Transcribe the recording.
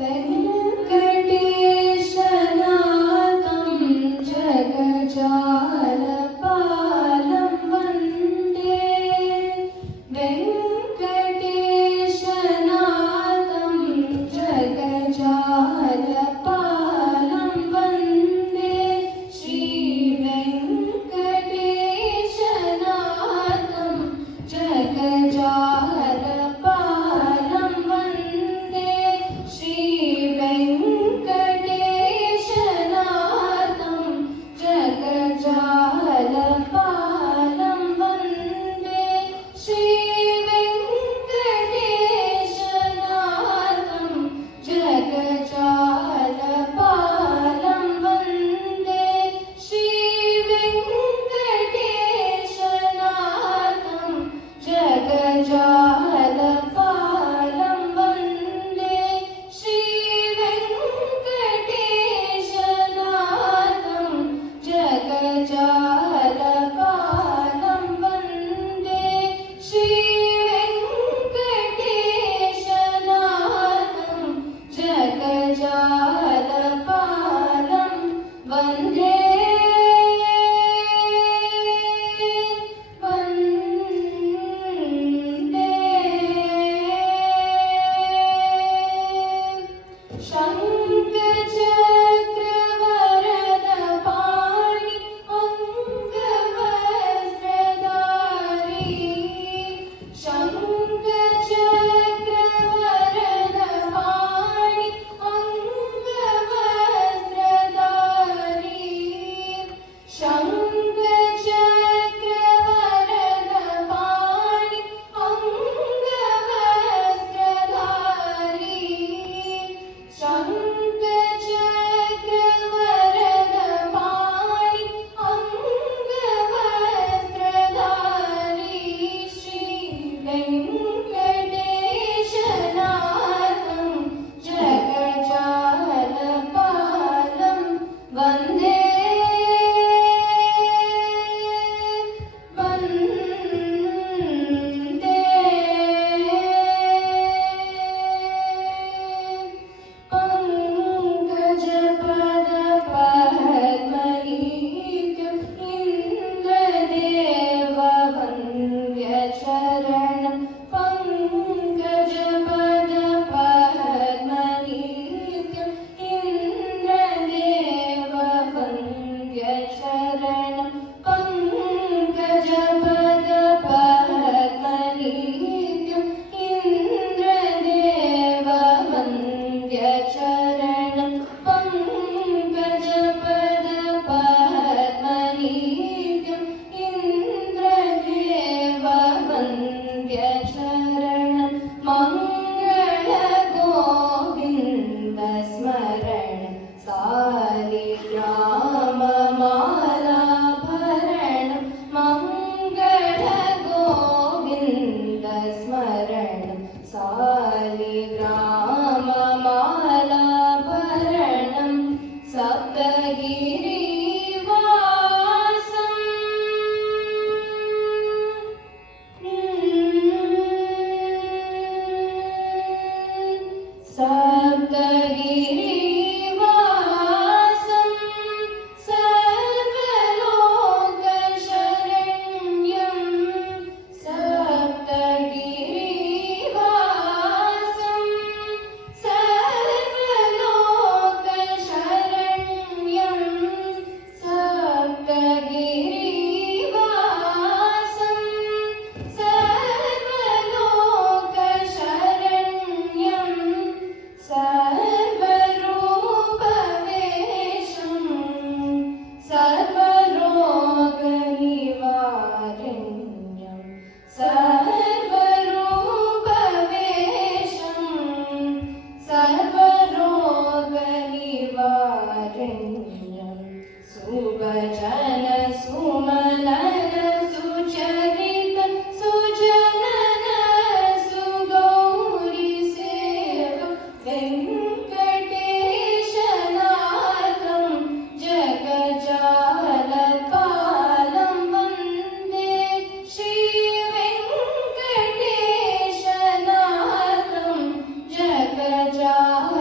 वेङ्कटेशनाथं जगजालपालं वन्दे वेङ्कटेशनाथं जगजालपालं वन्दे श्रीवेङ्कटेशनाथं जगजालपालं वन्दे श्रीवेङ्कटेशनाथं जगजालपालं वन्दे श्रीवेङ्कटेशनाथं जगजालपालं वन्दे श्रीवेङ्कटेशनाथं जगजालपालं वन्दे श्रीवेङ्कटेशनाथं जगजालपालं वन्दे श्रीवेङ्कटेशनाथं जगजालपालं वन्दे शङ्खचक्रवरदपाणि अङ्गवस्त्रधारी शङ्खचक्रवरदपाणि अङ्गवस्त्रधारी शङ्खचक्रवरदपाणि अङ्गवस्त्रधारी शङ्खचक्रवरदपाणि अङ्गवस्त्रधारी श्रीवेङ्कटेशनाथं जगजालपालं वन्दे पङ्कजपदपद्मनीकं इन्द्रदेववन्द्यचरणं पङ्कजपदपद्मनीकं इन्द्रदेववन्द्यचरणं पङ्कजपदपद्मनीकं इन्द्रदेववन्द्यचरणं पङ्कजपदपद्मनीकं इन्द्रदेववन्द्यचरणं मङ्गलगोविन्दस्मरणं सालिग्राममालाभरणं मङ्गलगोविन्दस्मरणं सालिग्राममालाभरणं सप्तगिरिवासं सप्तगिरिवासं सर्वलोकशरण्यं सप्तगिरिवासं सर्वलोकशरण्यं सप्तगिरिवासं सर्वलोकशरण्यं सर्वरूपवेशं सर्वरोगनिवारण्यं सर्वरूपवेशं सर्वरोगनिवारण्यं सुभजन सुमनन सुचरित सुजनन सुगौरीसेव वेङ्कटेशनाथं जगजालपालं वन्दे श्रीवेङ्कटेशनाथं जगजालपालं